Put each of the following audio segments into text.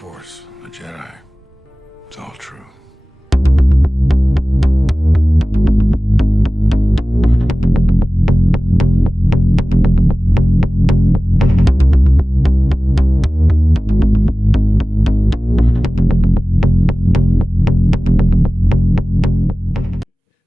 Force, a Jedi. It's all true.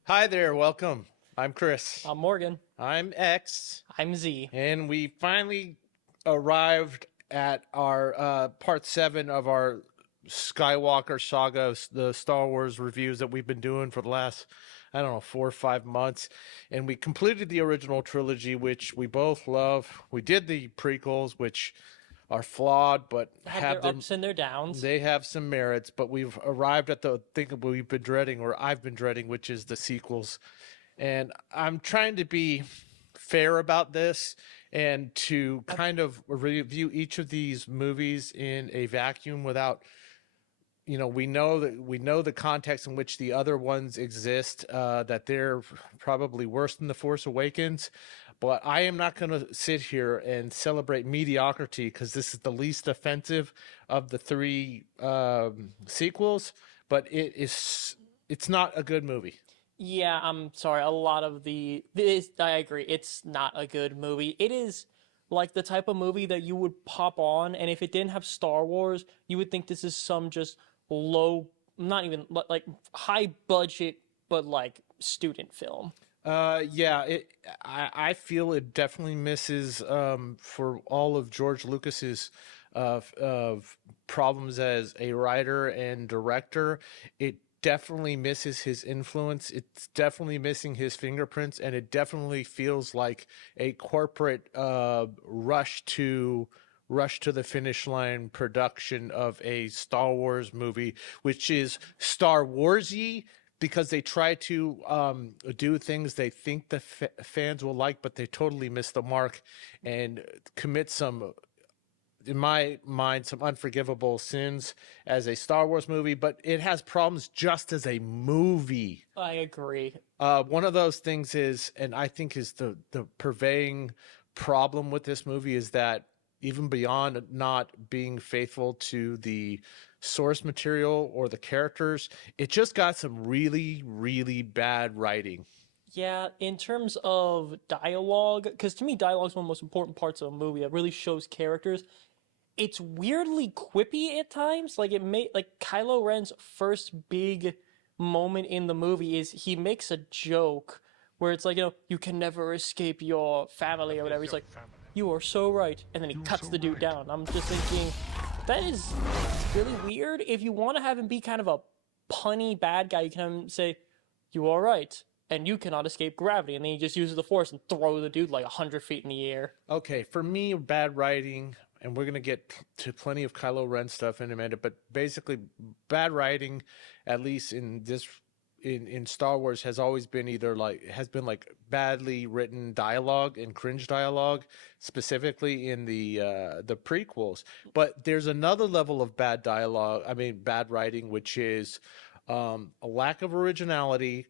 Hi there, welcome. I'm Chris. I'm Morgan. I'm X. I'm Z. And we finally arrived at our part 7 of our Skywalker saga, the Star Wars reviews that we've been doing for the last, 4 or 5 months. And we completed the original trilogy, which we both love. We did the prequels, which are flawed, but Have their ups and their downs. They have some merits, but we've arrived at the thing that we've been dreading, or I've been dreading, which is the sequels. And I'm trying to be fair about this and to kind of review each of these movies in a vacuum without, we know the context in which the other ones exist, that they're probably worse than The Force Awakens. But I am not going to sit here and celebrate mediocrity because this is the least offensive of the 3 sequels. But it's not a good movie. Yeah, I'm sorry. A lot of I agree. It's not a good movie. It is like the type of movie that you would pop on, and if it didn't have Star Wars, you would think this is some just low, not even like high budget, but like student film. I feel it definitely misses for all of George Lucas's of problems as a writer and director. It definitely misses his influence. It's definitely missing his fingerprints, and it definitely feels like a corporate rush to the finish line production of a Star Wars movie, which is Star Warsy, because they try to do things they think the fans will like, but they totally miss the mark and commit some, in my mind, some unforgivable sins as a Star Wars movie. But it has problems just as a movie. I agree. One of those things is, and I think is the purveying problem with this movie, is that even beyond not being faithful to the source material or the characters, it just got some really, really bad writing. Yeah, in terms of dialogue, because to me, dialogue is one of the most important parts of a movie. It really shows characters. It's weirdly quippy at times. Like Kylo Ren's first big moment in the movie is he makes a joke where it's like, you can never escape your family or whatever. He's like, you are so right. And then he cuts the dude down. I'm just thinking, that is really weird. If you want to have him be kind of a punny bad guy, you can say, you are right, and you cannot escape gravity. And then he just uses the Force and throw the dude like 100 feet in the air. Okay, for me, bad writing, and we're going to get to plenty of Kylo Ren stuff in a minute, but basically bad writing, at least in this in Star Wars, has always been like badly written dialogue and cringe dialogue, specifically in the prequels. But there's another level of bad writing, which is a lack of originality,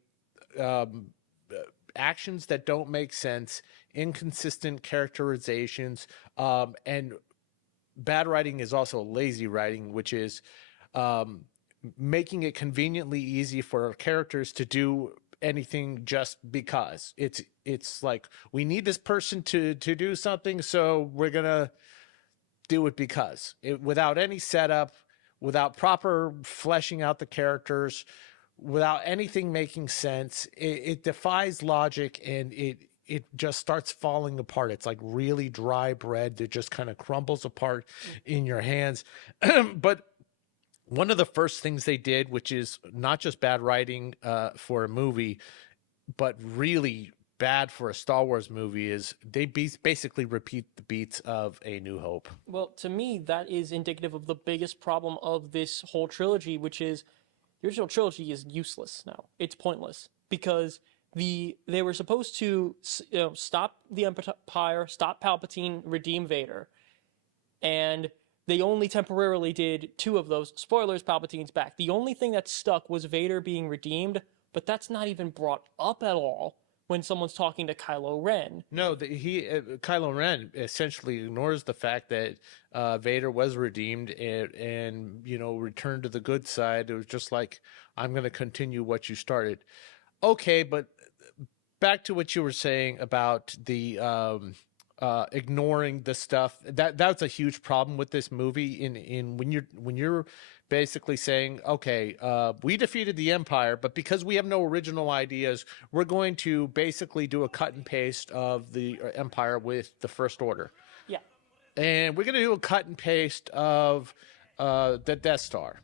actions that don't make sense, inconsistent characterizations, and bad writing is also lazy writing, which is making it conveniently easy for characters to do anything just because. It's like, we need this person to do something, so we're gonna do it because without any setup, without proper fleshing out the characters, without anything making sense. It defies logic, and it just starts falling apart. It's like really dry bread that just kind of crumbles apart in your hands. But one of the first things they did, which is not just bad writing for a movie, but really bad for a Star Wars movie, is they basically repeat the beats of A New Hope. Well, to me, that is indicative of the biggest problem of this whole trilogy, which is the original trilogy is useless now. It's pointless because they were supposed to stop the Empire, stop Palpatine, redeem Vader, and they only temporarily did 2 of those. Spoilers, Palpatine's back. The only thing that stuck was Vader being redeemed, but that's not even brought up at all when someone's talking to Kylo Ren. No, Kylo Ren essentially ignores the fact that Vader was redeemed and returned to the good side. It was just like, I'm going to continue what you started. Okay, but back to what you were saying about the ignoring the stuff. That's a huge problem with this movie. In when you're basically saying, okay, we defeated the Empire, but because we have no original ideas, we're going to basically do a cut and paste of the Empire with the First Order. Yeah. And we're going to do a cut and paste of the Death Star.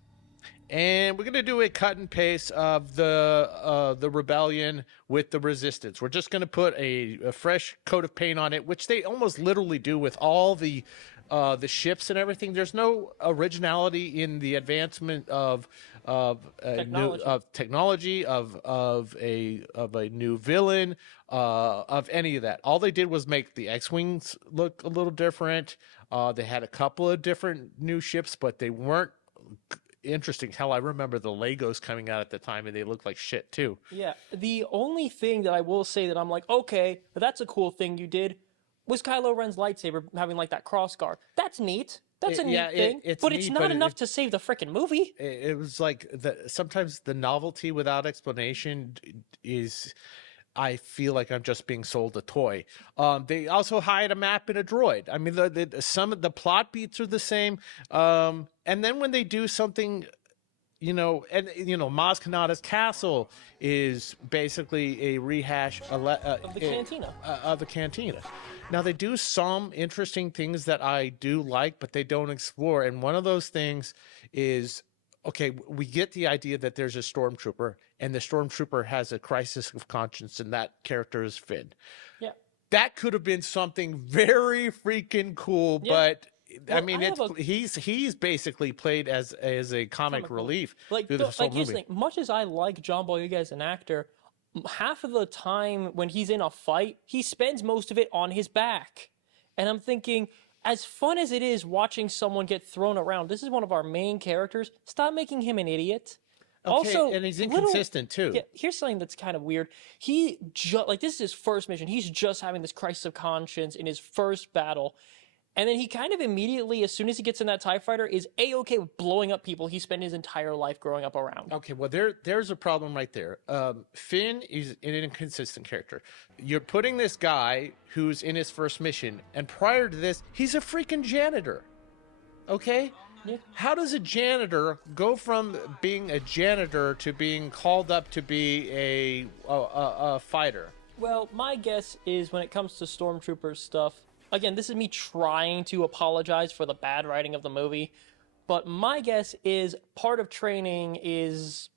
And we're going to do a cut and paste of the Rebellion with the Resistance. We're just going to put a fresh coat of paint on it, which they almost literally do with all the ships and everything. There's no originality in the advancement of technology, of a new villain, of any of that. All they did was make the X-wings look a little different. They had a couple of different new ships, but they weren't interesting. Hell, I remember the Legos coming out at the time, and they looked like shit too. Yeah. The only thing that I will say that I'm like, okay, that's a cool thing you did, was Kylo Ren's lightsaber having like that crossguard. That's neat. That's a neat thing. But it's not enough to save the freaking movie. It was like sometimes the novelty without explanation is. I feel like I'm just being sold a toy. They also hide a map in a droid. I mean, some of the plot beats are the same. And then when they do something, Maz Kanata's castle is basically a rehash of the cantina. Of the cantina. Now, they do some interesting things that I do like, but they don't explore. And one of those things is, okay, we get the idea that there's a stormtrooper, and the stormtrooper has a crisis of conscience, and that character is Finn. Yeah. That could have been something very freaking cool, but Well, I mean, he's basically played as a comic relief through this whole here's the movie. thing. Much as I like John Boyega as an actor, half of the time when he's in a fight, he spends most of it on his back. And I'm thinking, as fun as it is watching someone get thrown around, this is one of our main characters. Stop making him an idiot. Okay, Also, and he's inconsistent too. Yeah, here's something that's kind of weird. This is his first mission. He's just having this crisis of conscience in his first battle. And then he kind of immediately, as soon as he gets in that TIE fighter, is A-okay with blowing up people he spent his entire life growing up around. Okay, well, there's a problem right there. Finn is an inconsistent character. You're putting this guy who's in his first mission, and prior to this, he's a freaking janitor. Okay? Yeah. How does a janitor go from being a janitor to being called up to be a fighter? Well, my guess is when it comes to Stormtrooper stuff, again, this is me trying to apologize for the bad writing of the movie, but my guess is part of training is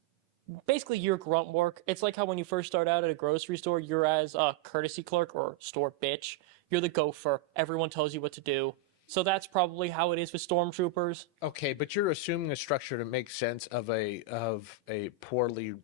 basically your grunt work. It's like how when you first start out at a grocery store, you're as a courtesy clerk or store bitch. You're the gopher. Everyone tells you what to do. So that's probably how it is with Stormtroopers. Okay, but you're assuming a structure to make sense of a poorly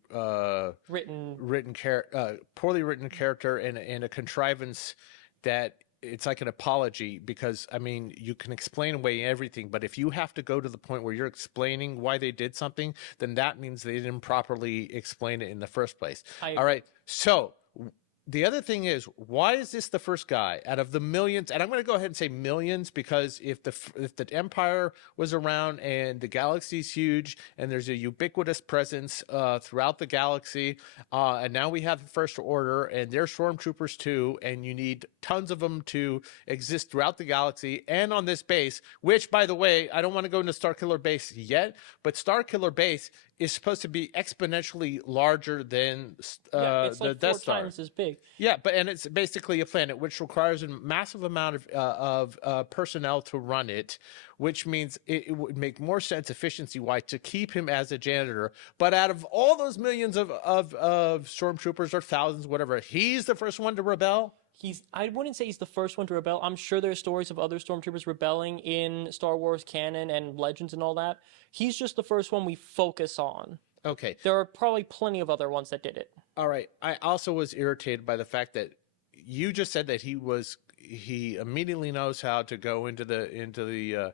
written character and a contrivance that it's like an apology, because I mean, you can explain away everything, but if you have to go to the point where you're explaining why they did something, then that means they didn't properly explain it in the first place. All right, so the other thing is, why is this the first guy out of the millions? And I'm going to go ahead and say millions, because if the Empire was around and the galaxy's huge and there's a ubiquitous presence throughout the galaxy, and now we have the First Order and they're stormtroopers too, and you need tons of them to exist throughout the galaxy and on this base, which, by the way, I don't want to go into Starkiller Base yet, but Starkiller Base is supposed to be exponentially larger than It's the like Death 4 Star. times as big. Yeah, and it's basically a planet which requires a massive amount of personnel to run it, which means it would make more sense efficiency-wise to keep him as a janitor. But out of all those millions of stormtroopers or thousands, whatever, he's the first one to rebel. I wouldn't say he's the first one to rebel. I'm sure there's stories of other stormtroopers rebelling in Star Wars canon and Legends and all that. He's just the first one we focus on. Okay. There are probably plenty of other ones that did it. All right. I also was irritated by the fact that you just said that he immediately knows how to go into the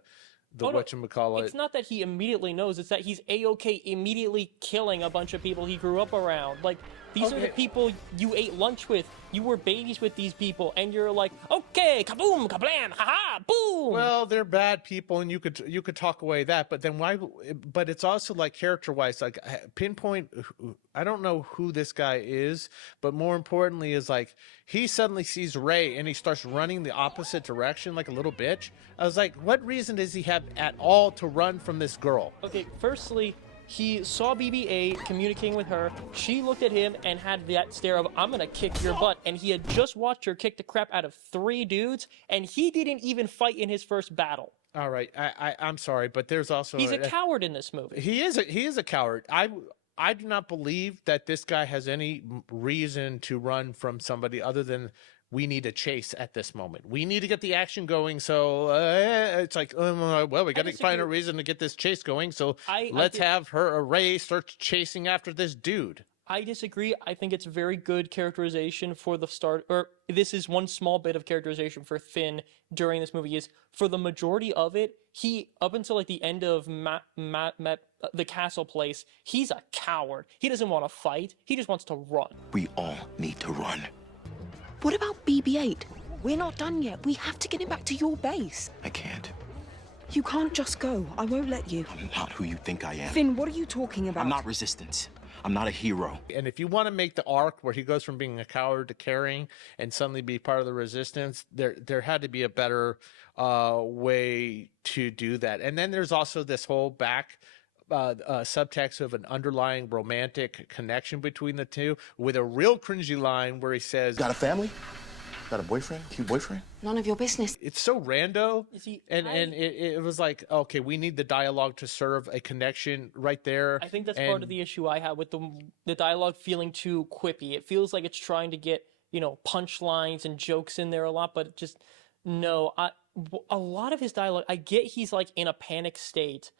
whatchamacallit. It's not that he immediately knows, it's that he's A-okay immediately killing a bunch of people he grew up around. Like, These are the people you ate lunch with. You were babies with these people, and you're like, okay, kaboom, kablam, haha, boom. Well, they're bad people, and you could talk away that, but then why? But it's also like character-wise, like pinpoint. I don't know who this guy is, but more importantly, is like he suddenly sees Rey and he starts running the opposite direction like a little bitch. I was like, what reason does he have at all to run from this girl? Okay, firstly, he saw BB-8 communicating with her. She looked at him and had that stare of, I'm gonna kick your butt. And he had just watched her kick the crap out of 3 dudes, and he didn't even fight in his first battle. All right, I'm sorry, but there's also He's a coward in this movie. He is a coward. I do not believe that this guy has any reason to run from somebody other than we need a chase at this moment. We need to get the action going. So it's like, well, we got to find a reason to get this chase going. So let's have Rey start chasing after this dude. I disagree. I think it's very good characterization for the start, or this is one small bit of characterization for Finn during this movie, is for the majority of it, he, up until like the end of the castle place, he's a coward. He doesn't want to fight. He just wants to run. We all need to run. What about BB-8? We're not done yet. We have to get him back to your base. I can't. You can't just go. I won't let you. I'm not who you think I am. Finn, what are you talking about? I'm not resistance. I'm not a hero. And if you want to make the arc where he goes from being a coward to caring and suddenly be part of the resistance, there had to be a better way to do that. And then there's also this whole back subtext of an underlying romantic connection between the two, with a real cringy line where he says, Got a family? Got a boyfriend? Cute boyfriend? None of your business. it's so rando. See, and it was like, okay, we need the dialogue to serve a connection right there. I think that's part of the issue I have with the dialogue feeling too quippy. It feels like it's trying to get, punchlines and jokes in there a lot, but just no. A lot of his dialogue, I get he's like in a panic state,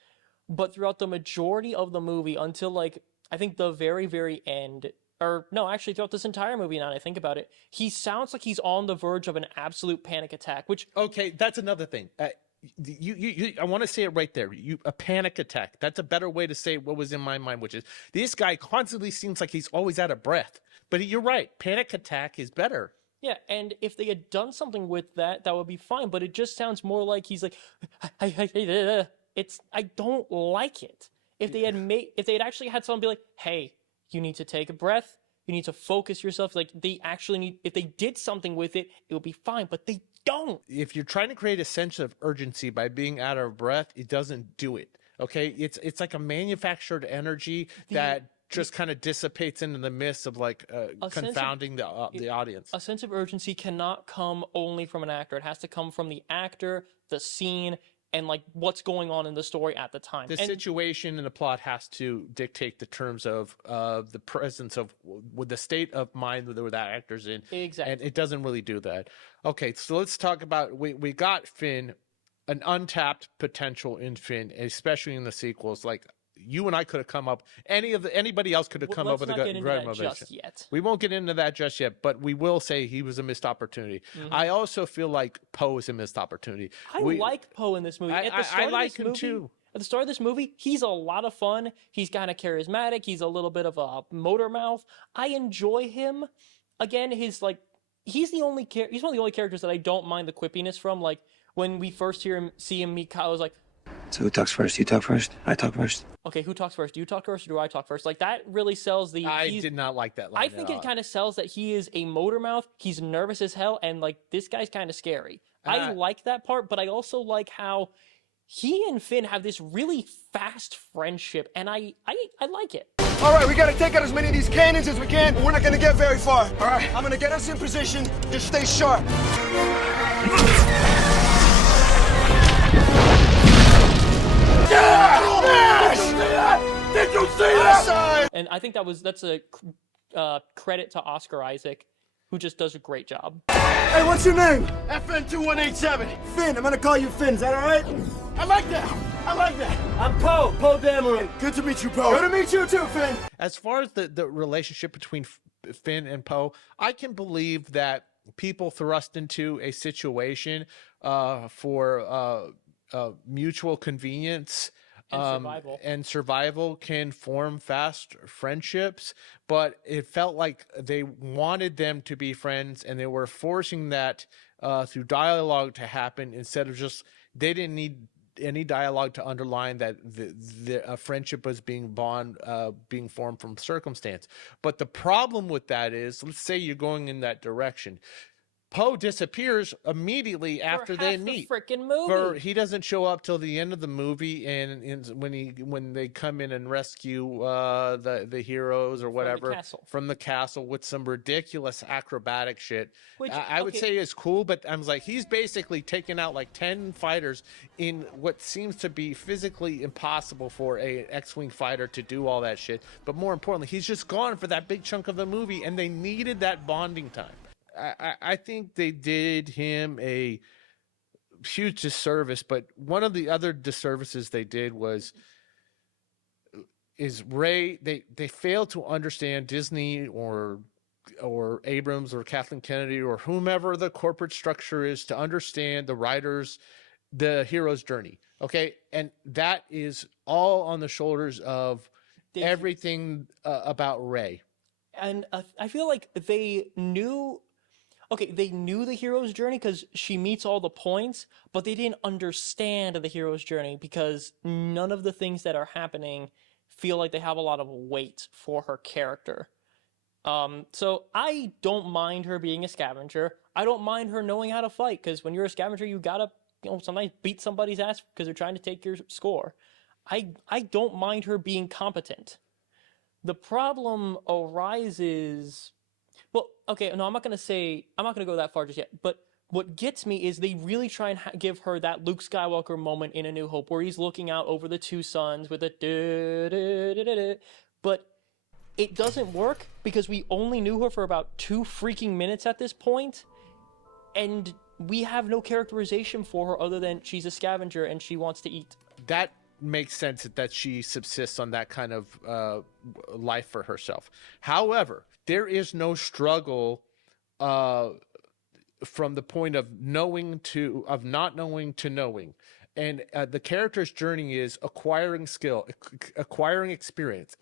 but throughout the majority of the movie until like I think the very, very end, or no, actually throughout this entire movie, now that I think about it, he sounds like he's on the verge of an absolute panic attack, which... Okay, that's another thing. I want to say it right there. A panic attack. That's a better way to say what was in my mind, which is this guy constantly seems like he's always out of breath. But you're right. Panic attack is better. Yeah, and if they had done something with that, that would be fine. But it just sounds more like he's like, I don't like it. If they had actually had someone be like, hey, you need to take a breath. You need to focus yourself. Like they actually need, if they did something with it, it would be fine, but they don't. If you're trying to create a sense of urgency by being out of breath, it doesn't do it. Okay. It's like a manufactured energy that just kind of dissipates into the mist of like confounding the audience. A sense of urgency cannot come only from an actor. It has to come from the actor, the scene, and like what's going on in the story at the time. The situation and the plot has to dictate the terms of the presence of with the state of mind that that actor's in. Exactly. And it doesn't really do that. Okay, so let's talk about we got Finn, an untapped potential in Finn, especially in the sequels. Like you and I could have come up, anybody else could have come up with a great motivation. Just yet. We won't get into that just yet, but we will say he was a missed opportunity. Mm-hmm. I also feel like Poe is a missed opportunity. I like Poe in this movie. I like him too. At the start of this movie, he's a lot of fun. He's kind of charismatic. He's a little bit of a motor mouth. I enjoy him. Again, he's one of the only characters that I don't mind the quippiness from. Like when we first see him meet Kyle, I was like, so who talks first? You talk first? I talk first? Okay, who talks first? Do you talk first or do I talk first? Like, that really sells the... I did not like that line I think it kind of sells that he is a motor mouth, he's nervous as hell, and, like, this guy's kind of scary. I like that part, but I also like how he and Finn have this really fast friendship, and I like it. All right, we gotta take out as many of these cannons as we can, but we're not gonna get very far. All right, I'm gonna get us in position. Just stay sharp. Did you see that? And I think that's a credit to Oscar Isaac, who just does a great job. Hey, what's your name? FN2187. Finn, I'm gonna call you Finn, is that all right? I like that. I'm Poe Dameron. Good to meet you, Poe. Good to meet you too, Finn. As far as the relationship between Finn and Poe, I can believe that people thrust into a situation for mutual convenience and survival can form fast friendships, but it felt like they wanted them to be friends and they were forcing that through dialogue to happen instead of just, they didn't need any dialogue to underline that the friendship was being formed from circumstance. But the problem with that is, let's say you're going in that direction. Poe disappears immediately after they meet. Freaking movie. He doesn't show up till the end of the movie, and when they come in and rescue the heroes or whatever from the castle with some ridiculous acrobatic shit, which I would say is cool. But I was like, he's basically taken out like 10 fighters in what seems to be physically impossible for a X-wing fighter to do all that shit. But more importantly, he's just gone for that big chunk of the movie, and they needed that bonding time. I think they did him a huge disservice, but one of the other disservices they did is Rey. They failed to understand, Disney or Abrams or Kathleen Kennedy or whomever the corporate structure is, to understand the writers, the hero's journey. Okay, and that is all on the shoulders of everything about Rey. And I feel like they knew. Okay, they knew the hero's journey because she meets all the points, but they didn't understand the hero's journey because none of the things that are happening feel like they have a lot of weight for her character. So I don't mind her being a scavenger. I don't mind her knowing how to fight, because when you're a scavenger, you gotta, sometimes beat somebody's ass because they're trying to take your score. I don't mind her being competent. The problem arises. Well, okay, no, I'm not going to go that far just yet, but what gets me is they really try and give her that Luke Skywalker moment in A New Hope where he's looking out over the two suns with a but it doesn't work because we only knew her for about 2 freaking minutes at this point, and we have no characterization for her other than she's a scavenger and she wants to eat. That makes sense that she subsists on that kind of life for herself. However, there is no struggle from the point of not knowing to knowing. And the character's journey is acquiring skill, acquiring experience,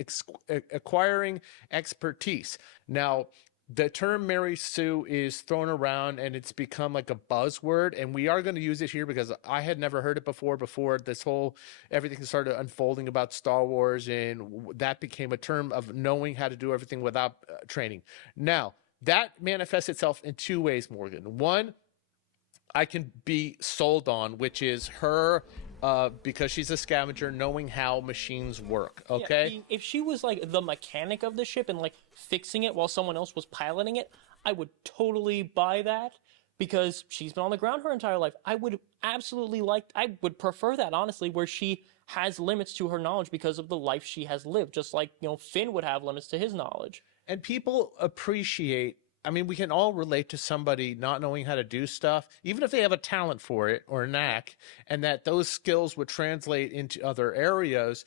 acquiring expertise. Now, the term Mary Sue is thrown around and it's become like a buzzword, and we are going to use it here because I had never heard it before this whole everything started unfolding about Star Wars, and that became a term of knowing how to do everything without training. Now, that manifests itself in 2 ways, Morgan. One, I can be sold on, which is her because she's a scavenger, knowing how machines work. Okay. Yeah, if she was like the mechanic of the ship and like fixing it while someone else was piloting it, I would totally buy that because she's been on the ground her entire life. I would prefer that, honestly, where she has limits to her knowledge because of the life she has lived, just like, Finn would have limits to his knowledge. And people appreciate, I mean, we can all relate to somebody not knowing how to do stuff, even if they have a talent for it or a knack, and that those skills would translate into other areas.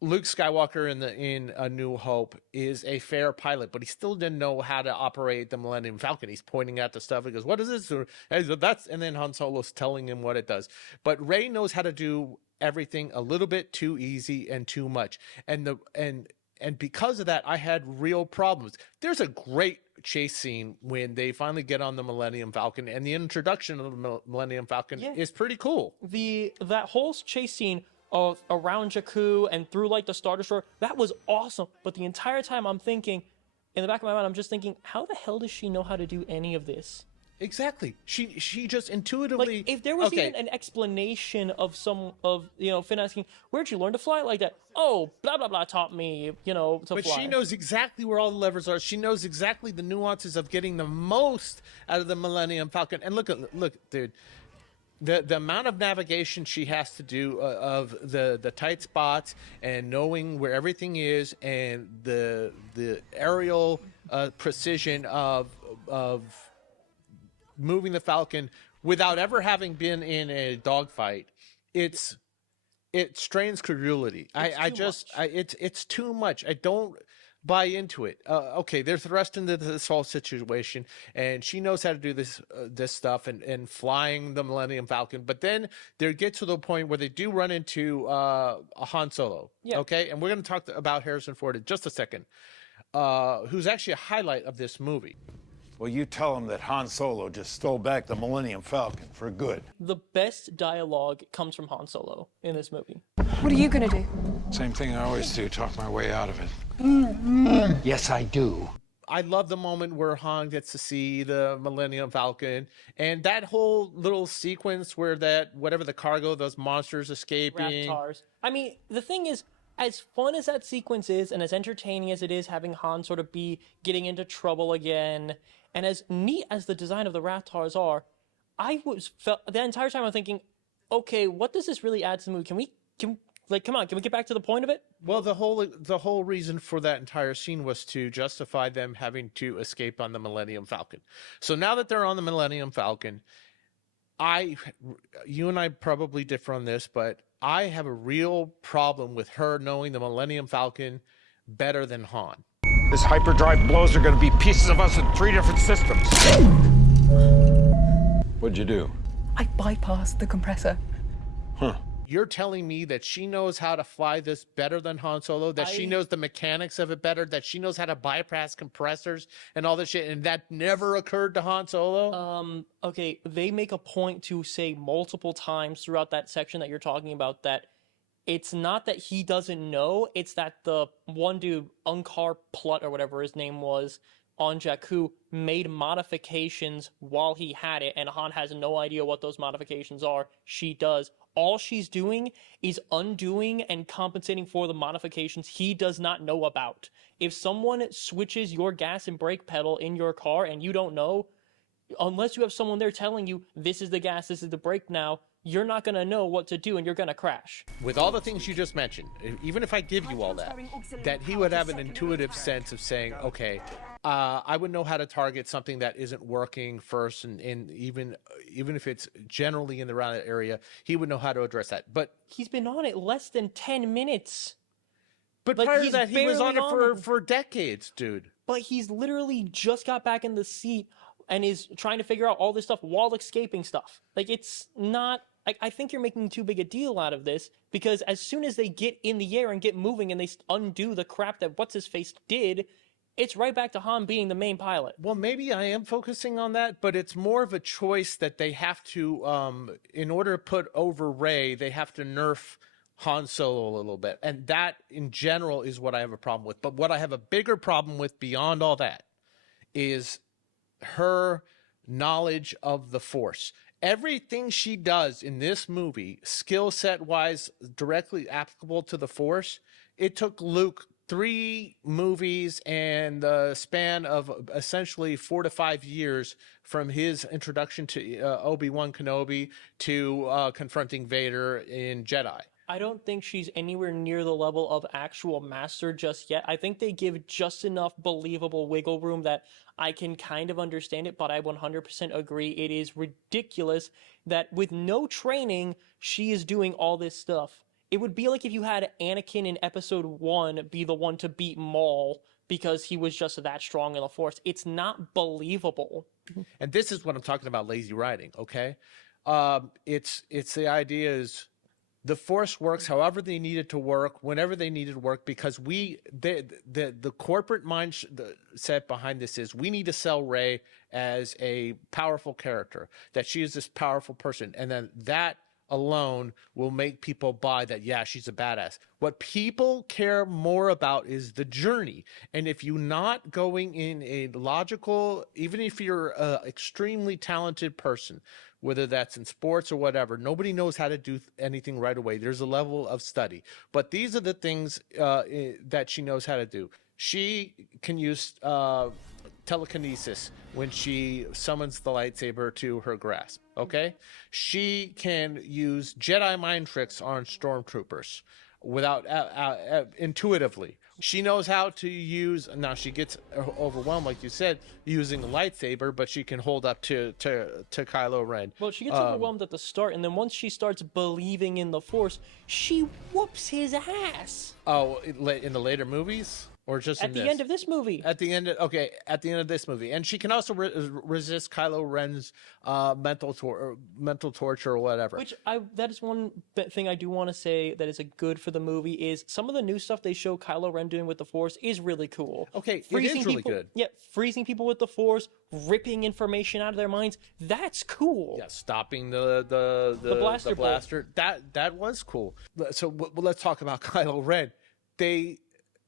Luke Skywalker in A New Hope is a fair pilot, but he still didn't know how to operate the Millennium Falcon. He's pointing at the stuff. He goes, "What is this?" And then Han Solo's telling him what it does. But Rey knows how to do everything a little bit too easy and too much. And because of that, I had real problems. There's a great chase scene when they finally get on the Millennium Falcon, and the introduction of the Millennium Falcon is pretty cool. That whole chase scene around Jakku and through like the Star Destroyer, that was awesome. But the entire time I'm thinking, in the back of my mind, I'm just thinking, how the hell does she know how to do any of this? Exactly. She just intuitively. Like, if there was even an explanation of Finn asking, "Where'd you learn to fly like that?" Oh, blah blah blah taught me, to fly. But she knows exactly where all the levers are. She knows exactly the nuances of getting the most out of the Millennium Falcon. And look, dude, the amount of navigation she has to do of the tight spots and knowing where everything is, and the aerial precision of moving the Falcon without ever having been in a dogfight, it strains credulity. It's too much. buy into it. Okay, they're thrust into this whole situation, and she knows how to do this stuff and flying the Millennium Falcon. But then they get to the point where they do run into a Han Solo. Yeah. Okay, and we're going to talk about Harrison Ford in just a second, who's actually a highlight of this movie. Well, you tell him that Han Solo just stole back the Millennium Falcon for good. The best dialogue comes from Han Solo in this movie. What are you gonna do? Same thing I always do, talk my way out of it. Yes, I do. I love the moment where Han gets to see the Millennium Falcon, and that whole little sequence where that whatever the cargo, those monsters escaping. Raptors. I mean, the thing is, as fun as that sequence is, and as entertaining as it is, having Han sort of be getting into trouble again, and as neat as the design of the Raptors are, felt the entire time I'm thinking, okay, what does this really add to the movie? Come on, can we get back to the point of it? Well, the whole reason for that entire scene was to justify them having to escape on the Millennium Falcon. So now that they're on the Millennium Falcon, you and I probably differ on this, but I have a real problem with her knowing the Millennium Falcon better than Han. This hyperdrive blows are going to be pieces of us in 3 different systems. What'd you do? I bypassed the compressor. You're telling me that she knows how to fly this better than Han Solo, that she knows the mechanics of it better, that she knows how to bypass compressors and all this shit, and that never occurred to Han Solo? Okay, they make a point to say multiple times throughout that section that you're talking about that it's not that he doesn't know, it's that the one dude, Unkar Plutt or whatever his name was, on Jakku, made modifications while he had it, and Han has no idea what those modifications are. She does. All she's doing is undoing and compensating for the modifications he does not know about. If someone switches your gas and brake pedal in your car and you don't know, unless you have someone there telling you, this is the gas, this is the brake now, you're not going to know what to do and you're going to crash. With all the things you just mentioned, even if I give you all that he would have an intuitive sense of saying, okay, I would know how to target something that isn't working first, and even if it's generally in the round area, he would know how to address that. But he's been on it less than 10 minutes. But Like, prior to he's that, he was on barely it for decades, dude. But he's literally just got back in the seat and is trying to figure out all this stuff while escaping stuff. Like, it's not... I think you're making too big a deal out of this, because as soon as they get in the air and get moving and they undo the crap that What's-His-Face did, it's right back to Han being the main pilot. Well, maybe I am focusing on that, but it's more of a choice that they have to, in order to put over Rey, they have to nerf Han Solo a little bit. And that, in general, is what I have a problem with. But what I have a bigger problem with beyond all that is her knowledge of the Force. Everything she does in this movie, skill set wise, directly applicable to the Force, it took Luke 3 movies and the span of essentially 4 to 5 years from his introduction to Obi-Wan Kenobi to confronting Vader in Jedi. I don't think she's anywhere near the level of actual master just yet. I think they give just enough believable wiggle room that I can kind of understand it, but I 100% agree it is ridiculous that with no training, she is doing all this stuff. It would be like if you had Anakin in episode 1 be the one to beat Maul because he was just that strong in the Force. It's not believable. And this is what I'm talking about, lazy writing, okay? It's the idea is the Force works however they need it to work, whenever they need it to work, because the corporate mindset behind this is we need to sell Rey as a powerful character, that she is this powerful person, and then that alone will make people buy that, yeah, she's a badass. What people care more about is the journey. And if you're not going in a logical, even if you're an extremely talented person, whether that's in sports or whatever, nobody knows how to do anything right away. There's a level of study. But these are the things that she knows how to do. She can use telekinesis when she summons the lightsaber to her grasp, okay? She can use Jedi mind tricks on stormtroopers without intuitively. She knows how to use, now she gets overwhelmed, like you said, using a lightsaber, but she can hold up to Kylo Ren. Well, she gets overwhelmed at the start, and then once she starts believing in the Force, she whoops his ass. Oh, in the later movies? or just At in the this? end of this movie. At the end of this movie, and she can also resist Kylo Ren's mental torture or whatever. Which that is one thing I do want to say that is a good for the movie is some of the new stuff they show Kylo Ren doing with the Force is really cool. Okay, it is really good. Yeah, freezing people with the Force, ripping information out of their minds. That's cool. Yeah, stopping the blaster. That was cool. So let's talk about Kylo Ren. They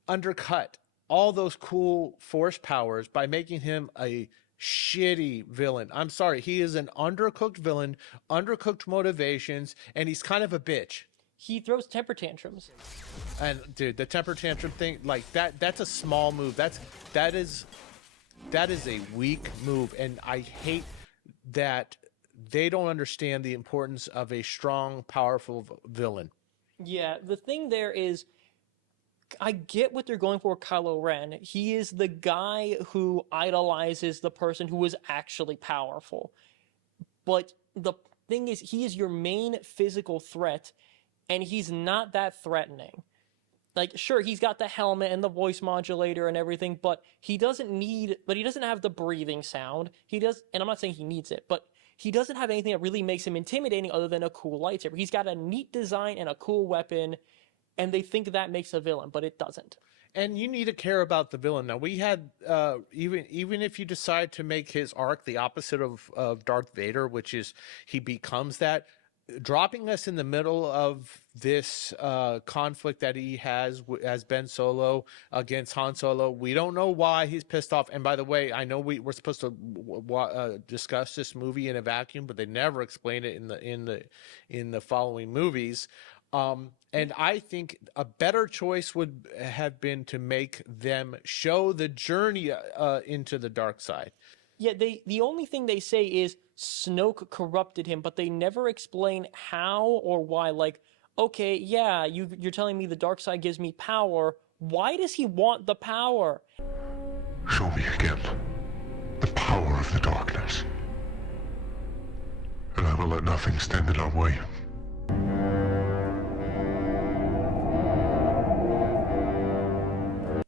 undercut all those cool Force powers by making him a shitty villain. I'm sorry, he is an undercooked villain, undercooked motivations, and he's kind of a bitch. He throws temper tantrums. And dude, the temper tantrum thing, like that's a small move. That is a weak move, and I hate that they don't understand the importance of a strong, powerful villain. Yeah, the thing there is, I get what they're going for, Kylo Ren. He is the guy who idolizes the person who is actually powerful. But the thing is, he is your main physical threat, and he's not that threatening. Like, sure, he's got the helmet and the voice modulator and everything, but he doesn't have the breathing sound. He does, and I'm not saying he needs it, but he doesn't have anything that really makes him intimidating other than a cool lightsaber. He's got a neat design and a cool weapon, and they think that makes a villain, but it doesn't. And you need to care about the villain. Now, we had, even if you decide to make his arc the opposite of Darth Vader, which is he becomes that, dropping us in the middle of this conflict that he has as Ben Solo against Han Solo. We don't know why he's pissed off. And by the way, I know we're supposed to discuss this movie in a vacuum, but they never explain it in the following movies. And I think a better choice would have been to make them show the journey into the dark side. Yeah, the only thing they say is Snoke corrupted him, but they never explain how or why. Like, okay, yeah, you're telling me the dark side gives me power. Why does he want the power? Show me again the power of the darkness, and I will let nothing stand in our way.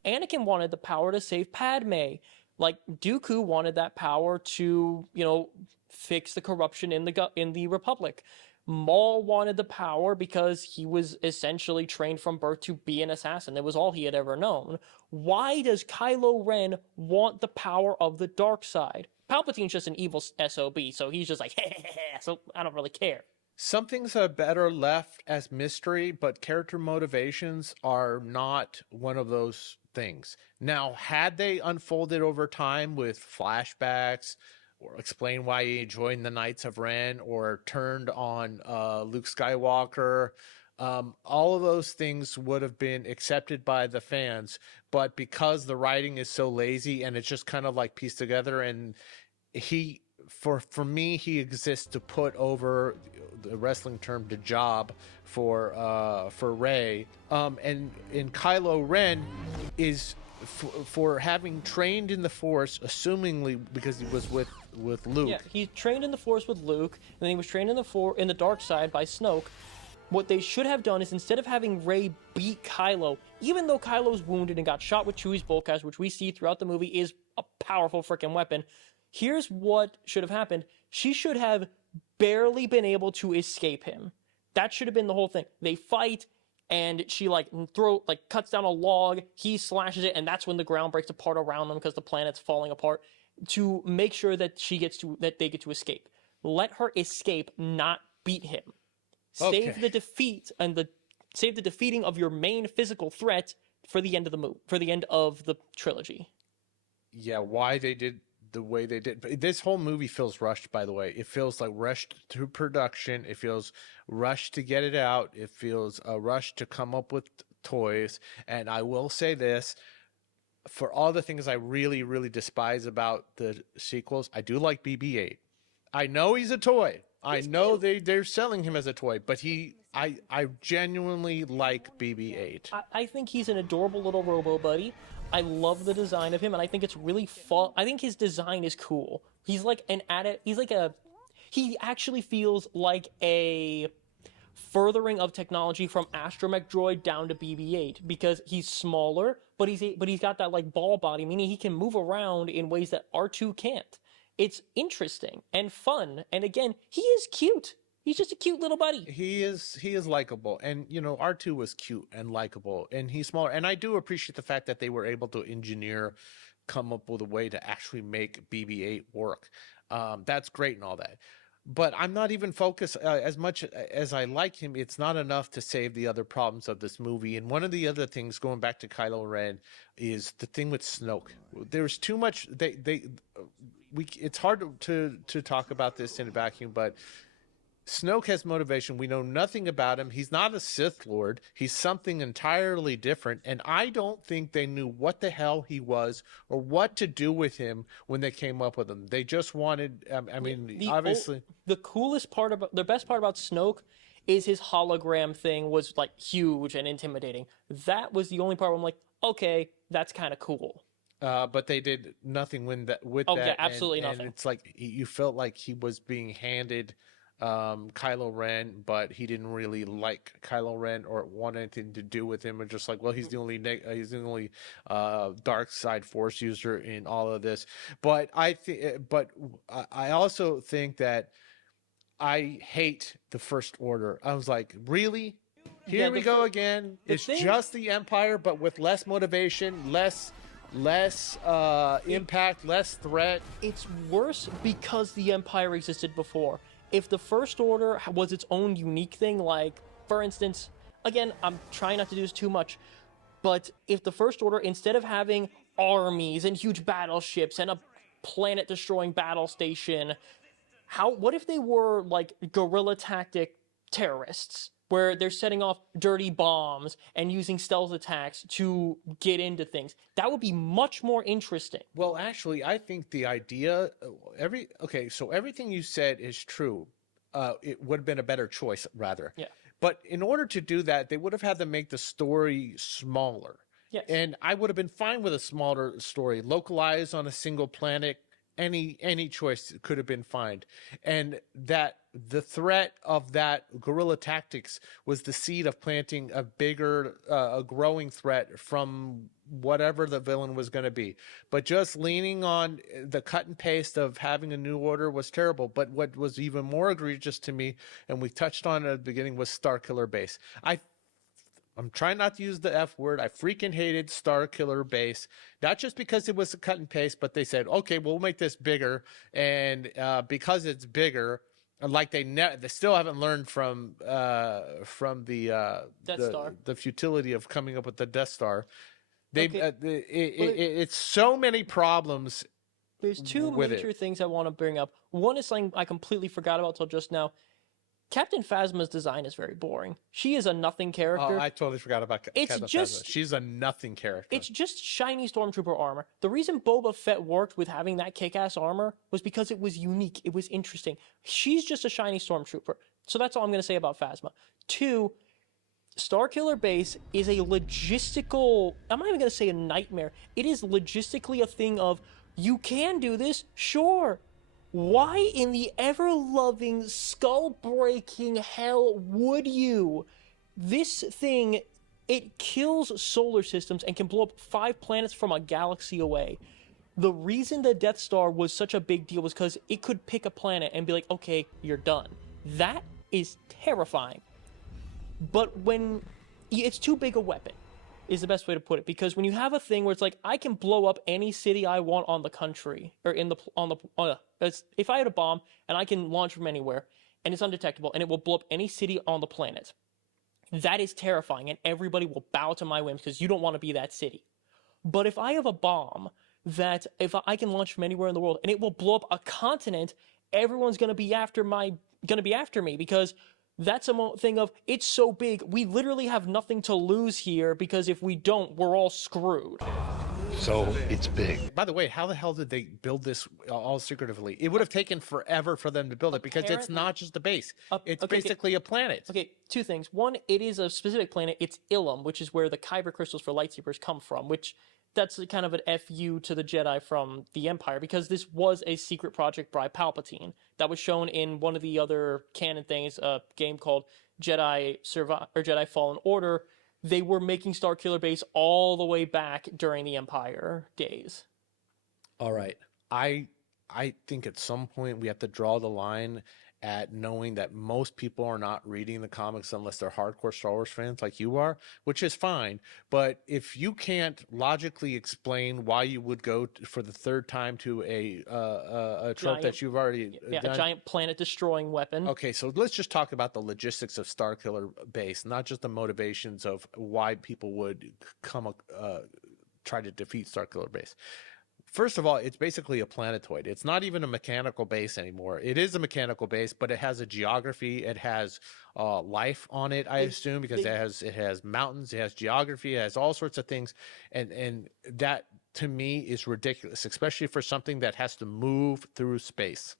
Anakin wanted the power to save Padme. Like, Dooku wanted that power to, fix the corruption in the Republic. Maul wanted the power because he was essentially trained from birth to be an assassin. It was all he had ever known. Why does Kylo Ren want the power of the dark side? Palpatine's just an evil SOB, so he's just like, so I don't really care. Some things are better left as mystery, but character motivations are not one of those things. Now, had they unfolded over time with flashbacks, or explain why he joined the Knights of Ren, or turned on Luke Skywalker, all of those things would have been accepted by the fans. But because the writing is so lazy and it's just kind of like pieced together, and for me, he exists to put over the wrestling term the job for Rey, and Kylo Ren is for having trained in the Force, assumingly because he was with Luke. Yeah, he trained in the Force with Luke, and then he was trained in the dark side by Snoke. What they should have done is, instead of having Rey beat Kylo, even though Kylo's wounded and got shot with Chewie's boltcast, which we see throughout the movie is a powerful freaking weapon, here's what should have happened. She should have barely been able to escape him. That should have been the whole thing. They fight, and she cuts down a log, he slashes it, and that's when the ground breaks apart around them because the planet's falling apart, to make sure that they get to escape. Let her escape, not beat him. Okay. Save the defeat and save the defeating of your main physical threat for the end of the trilogy. Yeah, why they did the way they did. This whole movie feels rushed, by the way. It feels like rushed to production. It feels rushed to get it out. It feels a rush to come up with toys. And I will say this, for all the things I really, really despise about the sequels, I do like BB-8. I know he's a toy. I know they're selling him as a toy, but I genuinely like BB-8. I think he's an adorable little robo buddy. I love the design of him, and I think it's really fun. I think his design is cool. He's like he actually feels like a furthering of technology from Astromech Droid down to BB-8, because he's smaller, but he's got that like ball body, meaning he can move around in ways that R2 can't. It's interesting and fun, and again, he is cute. He's just a cute little buddy. He is likable, and R2 was cute and likable, and he's smaller. And I do appreciate the fact that they were able to come up with a way to actually make BB-8 work. That's great and all that. But I'm not even focused as much as I like him. It's not enough to save the other problems of this movie. And one of the other things, going back to Kylo Ren, is the thing with Snoke. There's too much. It's hard to talk about this in a vacuum, but Snoke has motivation. We know nothing about him. He's not a Sith Lord. He's something entirely different. And I don't think they knew what the hell he was or what to do with him when they came up with him. They just wanted, obviously. The best part about Snoke is his hologram thing was like huge and intimidating. That was the only part where I'm like, okay, that's kind of cool. But they did nothing with that. Yeah, absolutely nothing. And it's like you felt like he was being handed Kylo Ren, but he didn't really like Kylo Ren or want anything to do with him. And just like, well, he's the only dark side Force user in all of this. But I also think that I hate the First Order. I was like, really? Here we go again. It's just the Empire, but with less motivation, less impact, less threat. It's worse because the Empire existed before. If the First Order was its own unique thing, like, for instance, again, I'm trying not to do this too much, but if the First Order, instead of having armies and huge battleships and a planet-destroying battle station, what if they were, like, guerrilla tactic terrorists, where they're setting off dirty bombs and using stealth attacks to get into things? That would be much more interesting. Well, actually, I think the idea, so everything you said is true. It would have been a better choice, rather. Yeah. But in order to do that, they would have had to make the story smaller. Yes. And I would have been fine with a smaller story, localized on a single planet. Any choice could have been fine. And that the threat of that guerrilla tactics was the seed of planting a bigger, a growing threat from whatever the villain was going to be. But just leaning on the cut and paste of having a new order was terrible. But what was even more egregious to me, and we touched on it at the beginning, was Starkiller Base. I'm trying not to use the F word. I freaking hated Starkiller Base, not just because it was a cut and paste, but they said, okay, we'll make this bigger. And because it's bigger, like they still haven't learned from the Death Star, the futility of coming up with the Death Star. It's so many problems. There's two major things I want to bring up. One is something I completely forgot about till just now. Captain Phasma's design is very boring. She is a nothing character. Oh, I totally forgot about Captain Phasma. She's a nothing character. It's just shiny stormtrooper armor. The reason Boba Fett worked with having that kick-ass armor was because it was unique. It was interesting. She's just a shiny stormtrooper. So that's all I'm going to say about Phasma. Two, Starkiller Base is a logistical... I'm not even going to say a nightmare. It is logistically a thing of, you can do this, sure. Why in the ever-loving, skull-breaking hell would you? This thing, it kills solar systems and can blow up 5 planets from a galaxy away. The reason the Death Star was such a big deal was because it could pick a planet and be like, okay, you're done. That is terrifying. But when it's too big a weapon, is the best way to put it, because when you have a thing where it's like, I can blow up any city I want on the country, or if I had a bomb and I can launch from anywhere and it's undetectable and it will blow up any city on the planet, that is terrifying and everybody will bow to my whims because you don't want to be that city. But if I have a bomb that if I can launch from anywhere in the world and it will blow up a continent, everyone's going to be after me because that's a thing of, it's so big, we literally have nothing to lose here, because if we don't, we're all screwed. So it's big. By the way, how the hell did they build this all secretively? It would have taken forever for them to build it, because it's not just a base. It's basically a planet. Okay, two things. One, it is a specific planet. It's Ilum, which is where the kyber crystals for lightsabers come from, which that's kind of an FU to the Jedi from the Empire, because this was a secret project by Palpatine that was shown in one of the other canon things, a game called Jedi Fallen Order. they were making Starkiller Base all the way back during the Empire days. All right. I think at some point we have to draw the line at knowing that most people are not reading the comics unless they're hardcore Star Wars fans like you are, which is fine. But if you can't logically explain why you would go for the third time to a trope that you've already done, a giant planet destroying weapon. Okay, so let's just talk about the logistics of Starkiller Base, not just the motivations of why people would try to defeat Starkiller Base. First of all, it's basically a planetoid. It's not even a mechanical base anymore. It is a mechanical base, but it has a geography. It has life on it, I assume, because it has mountains, it has geography, it has all sorts of things, and that to me is ridiculous, especially for something that has to move through space.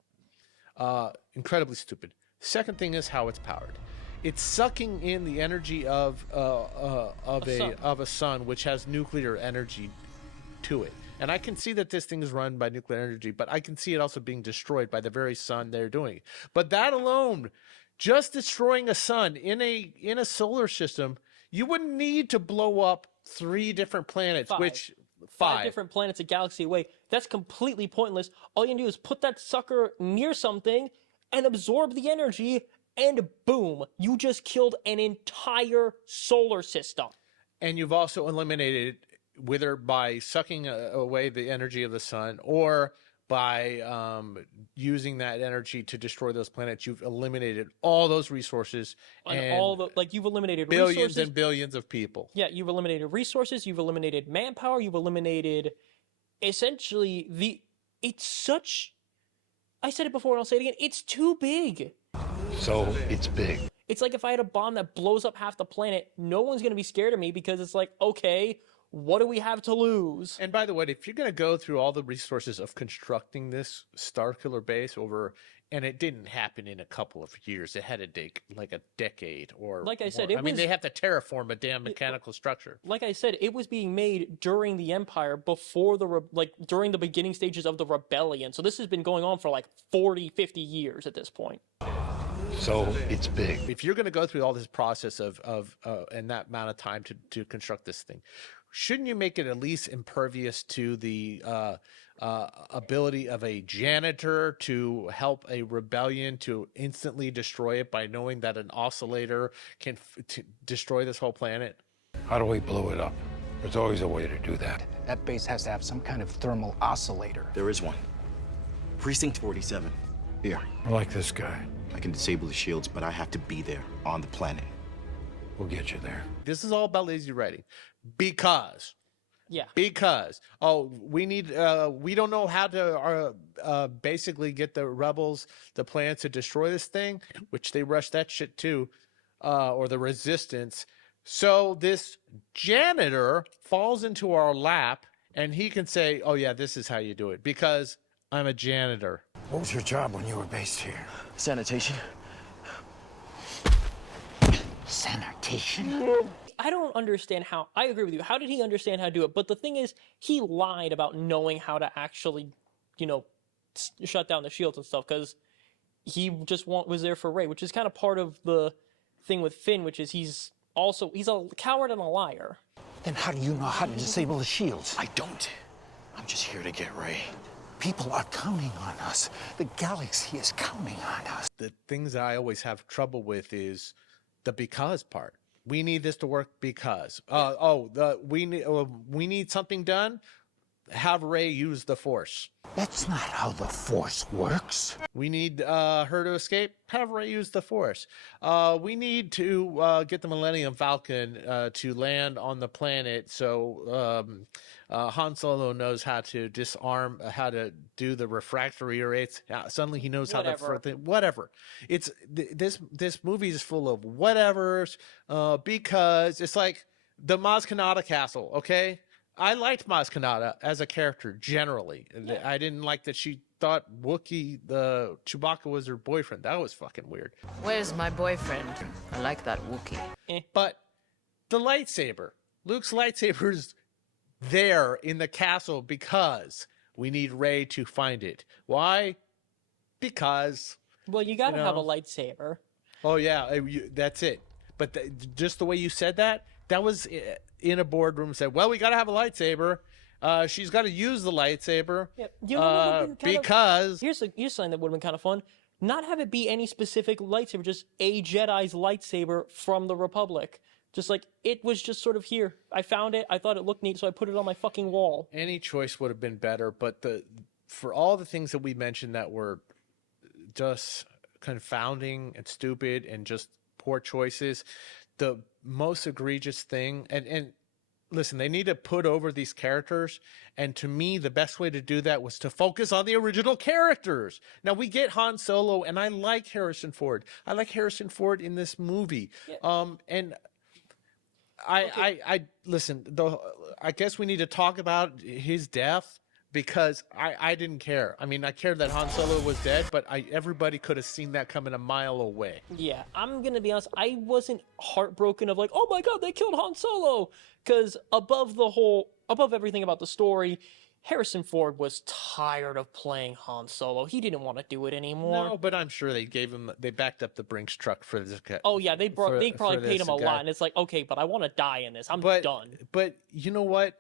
Incredibly stupid. Second thing is how it's powered. It's sucking in the energy of a sun, which has nuclear energy to it. And I can see that this thing is run by nuclear energy, but I can see it also being destroyed by the very sun they're doing. But that alone, just destroying a sun in a solar system, you wouldn't need to blow up 3 different planets, five different planets a galaxy away. That's completely pointless. All you can do is put that sucker near something and absorb the energy, and boom, you just killed an entire solar system. And you've also eliminated, whether by sucking away the energy of the sun or by using that energy to destroy those planets, you've eliminated all those resources and all the, like, you've eliminated billions resources and billions of people. Yeah, you've eliminated resources, you've eliminated manpower, you've eliminated essentially it's such, I said it before and I'll say it again, it's too big. So it's big. It's like if I had a bomb that blows up half the planet, no one's going to be scared of me because it's like, okay, what do we have to lose? And by the way, if you're going to go through all the resources of constructing this Starkiller Base and it didn't happen in a couple of years, it had to take like a decade or like I said, more. They have to terraform a damn mechanical structure. Like I said, it was being made during the Empire, before during the beginning stages of the rebellion. So this has been going on for like 40, 50 years at this point. So it's big. If you're going to go through all this process of and that amount of time to construct this thing, shouldn't you make it at least impervious to the ability of a janitor to help a rebellion to instantly destroy it by knowing that an oscillator can destroy this whole planet? How do we blow it up? There's always a way to do that. That base has to have some kind of thermal oscillator. There is one. Precinct 47. Here. I like this guy. I can disable the shields, but I have to be there on the planet. We'll get you there. This is all about lazy writing. Because we need we don't know how to basically get the rebels, the plan to destroy this thing, which they rushed that shit too, or the resistance. So this janitor falls into our lap and he can say, oh yeah, this is how you do it, because I'm a janitor. What was your job when you were based here? Sanitation. Sanitation? I don't understand how. I agree with you. How did he understand how to do it? But the thing is, he lied about knowing how to actually, shut down the shields and stuff, because he just was there for Rey, which is kind of part of the thing with Finn, which is he's a coward and a liar. Then how do you know how to disable the shields? I don't. I'm just here to get Rey. People are counting on us. The galaxy is counting on us. The things that I always have trouble with is the because part. We need this to work because. We need something done. Have Rey use the Force. That's not how the Force works. We need her to escape. Have Rey use the Force. We need to get the Millennium Falcon to land on the planet so Han Solo knows how to disarm, how to do the refractory rates. Suddenly he knows how to whatever. It's this movie is full of whatevers because it's like the Maz Kanata castle. Okay, I liked Maz Kanata as a character generally. Yeah. I didn't like that she thought the Chewbacca was her boyfriend. That was fucking weird. Where's my boyfriend? I like that Wookiee. But the lightsaber, Luke's lightsaber is there in the castle because we need Rey to find it. Why? Because. Well, you gotta have a lightsaber. Oh yeah, that's it. But just the way you said that that was in a boardroom. Said, well, we got to have a lightsaber. She's got to use the lightsaber. Yeah. You know what would've been because here's something that would have been kind of fun. Not have it be any specific lightsaber, just a Jedi's lightsaber from the Republic. Just like, it was just sort of here. I found it, I thought it looked neat, so I put it on my fucking wall. any choice would have been better, but for all the things that we mentioned that were just confounding and stupid and just poor choices, the most egregious thing, and listen, they need to put over these characters, and to me, the best way to do that was to focus on the original characters. Now, we get Han Solo, and I like Harrison Ford. I like Harrison Ford in this movie. Yeah. And I listen, I guess we need to talk about his death, because I didn't care. I mean, I cared that Han Solo was dead, but everybody could have seen that coming a mile away. Yeah, I'm gonna be honest, I wasn't heartbroken of like, oh my god, they killed Han Solo, because above everything about the story, Harrison Ford was tired of playing Han Solo. He didn't want to do it anymore. No, but I'm sure they backed up the Brinks truck for this guy. Oh yeah, they probably paid him a lot, and it's like, okay, but I want to die in this. I'm done. But you know what?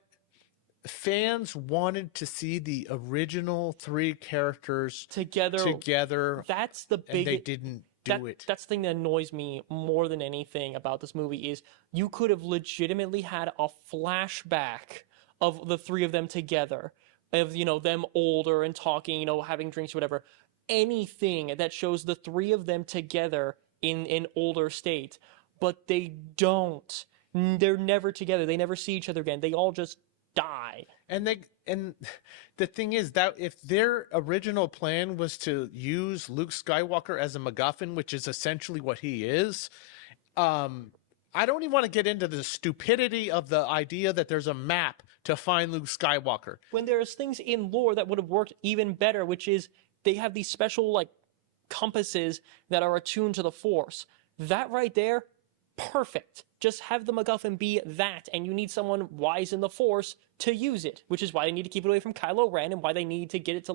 Fans wanted to see the original 3 characters together. That's the biggest. And they didn't do it. That's the thing that annoys me more than anything about this movie is you could have legitimately had a flashback of the 3 of them together, of them older and talking, having drinks, whatever. Anything that shows the 3 of them together in an older state, but they don't. They're never together. They never see each other again. They all just die. And the thing is that if their original plan was to use Luke Skywalker as a MacGuffin, which is essentially what he is, I don't even want to get into the stupidity of the idea that there's a map to find Luke Skywalker. When there's things in lore that would have worked even better, which is they have these special compasses that are attuned to the Force. That right there, perfect. Just have the MacGuffin be that, and you need someone wise in the Force to use it, which is why they need to keep it away from Kylo Ren and why they need to get it to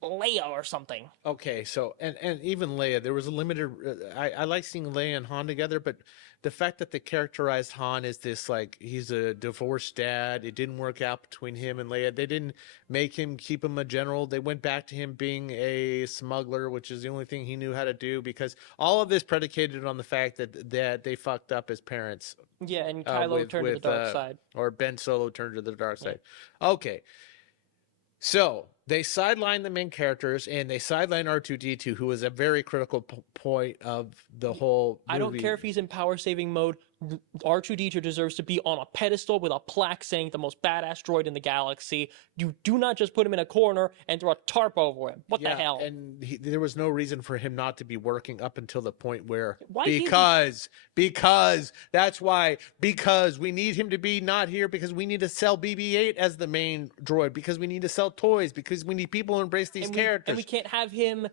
Leia or something. Okay, so and even Leia, there was a limited. I like seeing Leia and Han together, but the fact that they characterized Han as this he's a divorced dad, it didn't work out between him and Leia. They didn't keep him a general. They went back to him being a smuggler, which is the only thing he knew how to do, because all of this predicated on the fact that they fucked up as parents. Yeah, and Kylo turned to the dark side, or Ben Solo turned to the dark side. Okay, so they sidelined the main characters, and they sidelined R2-D2, who was a very critical point of the whole movie. I don't care if he's in power-saving mode. R2-D2 deserves to be on a pedestal with a plaque saying the most badass droid in the galaxy. You do not just put him in a corner and throw a tarp over him. What the hell? And there was no reason for him not to be working up until the point where... Because that's why. Because we need him to be not here, because we need to sell BB-8 as the main droid, because we need to sell toys, because we need people to embrace these characters. And we can't have him,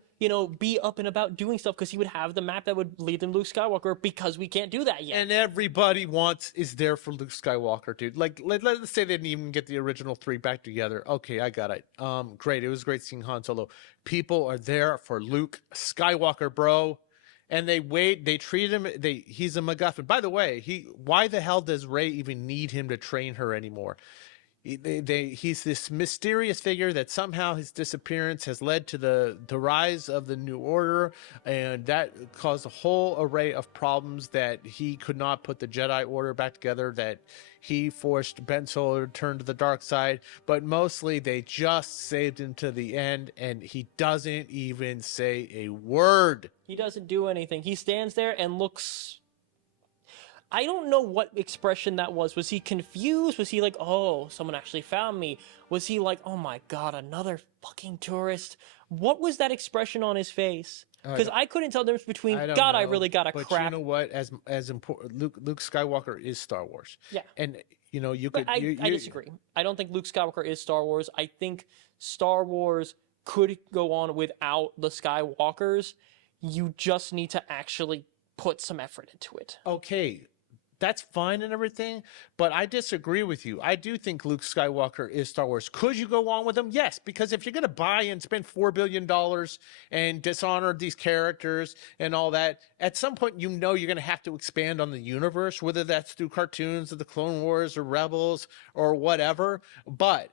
be up and about doing stuff, because he would have the map that would lead them to Luke Skywalker, because we can't do that yet. And everybody is there for Luke Skywalker, dude. Let's say they didn't even get the original 3 back together. Okay, I got it. Great. It was great seeing Han Solo. People are there for Luke Skywalker, bro. And they treat him, he's a MacGuffin. By the way, why the hell does Rey even need him to train her anymore? He's this mysterious figure that somehow his disappearance has led to the rise of the New Order, and that caused a whole array of problems that he could not put the Jedi Order back together, that he forced Ben Solo to turn to the dark side, but mostly they just saved him to the end, and he doesn't even say a word. He doesn't do anything. He stands there and looks... I don't know what expression that was. Was he confused? Was he like, oh, someone actually found me? Was he like, oh my god, another fucking tourist? What was that expression on his face? Because I couldn't tell the difference between, I really got a crap. But you know what? As important, Luke Skywalker is Star Wars. Yeah. And, you could... I disagree. I don't think Luke Skywalker is Star Wars. I think Star Wars could go on without the Skywalkers. You just need to actually put some effort into it. Okay. that's fine and everything, but I disagree with you. I do think Luke Skywalker is Star Wars. Could you go on with him? Yes, because if you're going to buy and spend $4 billion and dishonor these characters and all that, at some point, you're going to have to expand on the universe, whether that's through cartoons of the Clone Wars or Rebels or whatever. But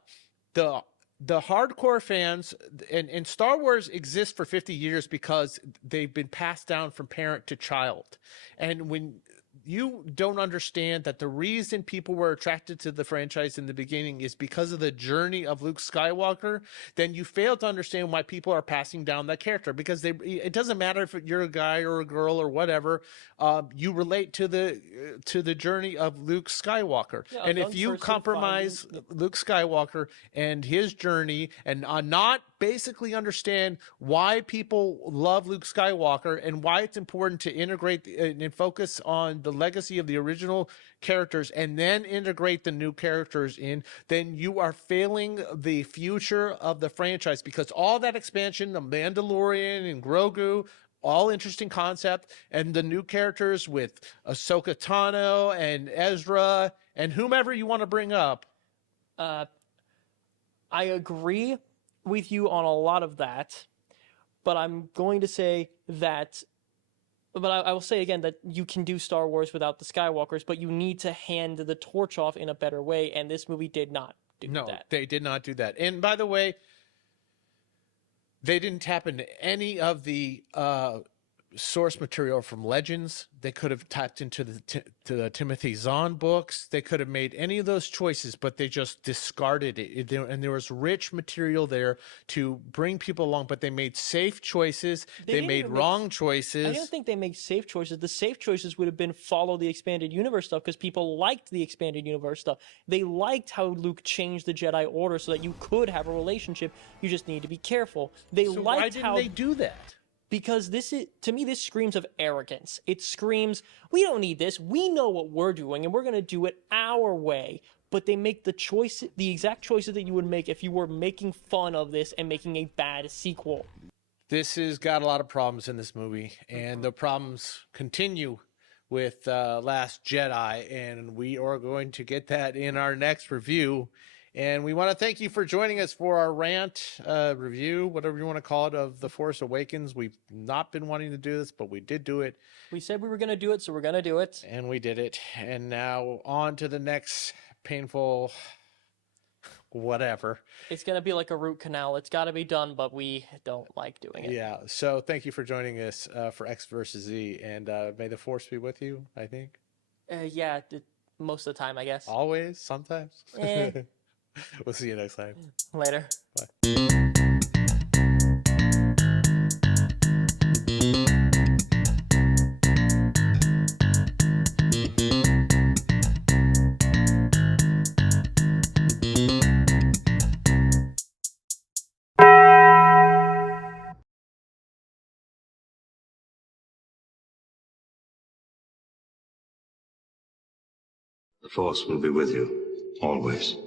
the hardcore fans and Star Wars exists for 50 years because they've been passed down from parent to child. And when you don't understand that the reason people were attracted to the franchise in the beginning is because of the journey of Luke Skywalker, then you fail to understand why people are passing down that character, because it doesn't matter if you're a guy or a girl or whatever, you relate to the journey of Luke Skywalker. Yeah, and if you compromise Luke Skywalker and his journey and not basically understand why people love Luke Skywalker and why it's important to integrate and focus on the legacy of the original characters and then integrate the new characters in, then you are failing the future of the franchise, because all that expansion, the Mandalorian and Grogu, all interesting concept, and the new characters with Ahsoka Tano and Ezra and whomever you want to bring up. I agree with you on a lot of that, but I'm going to say that, but I will say again that you can do Star Wars without the Skywalkers, but you need to hand the torch off in a better way, and this movie did not do that. No, they did not do that. And by the way, they didn't tap into any of the source material from Legends. They could have tapped into the Timothy Zahn books. They could have made any of those choices, but they just discarded it. And there was rich material there to bring people along, but they made safe choices. They made wrong choices. I don't think they made safe choices. The safe choices would have been follow the expanded universe stuff, because people liked the expanded universe stuff. They liked how Luke changed the Jedi Order so that you could have a relationship. You just need to be careful. Why didn't they do that? Because to me, this screams of arrogance. It screams, we don't need this. We know what we're doing, and we're going to do it our way. But they make the exact choices that you would make if you were making fun of this and making a bad sequel. This has got a lot of problems in this movie, and the problems continue with Last Jedi, and we are going to get that in our next review. And we want to thank you for joining us for our rant, review, whatever you want to call it, of The Force Awakens. We've not been wanting to do this, but we did do it. We said we were going to do it, so we're going to do it. And we did it. And now on to the next painful whatever. It's going to be like a root canal. It's got to be done, but we don't like doing it. Yeah. So thank you for joining us for X versus Z. And may the Force be with you, I think. Yeah, most of the time, I guess. Always? Sometimes? We'll see you next time. Later. Bye. The Force will be with you, always.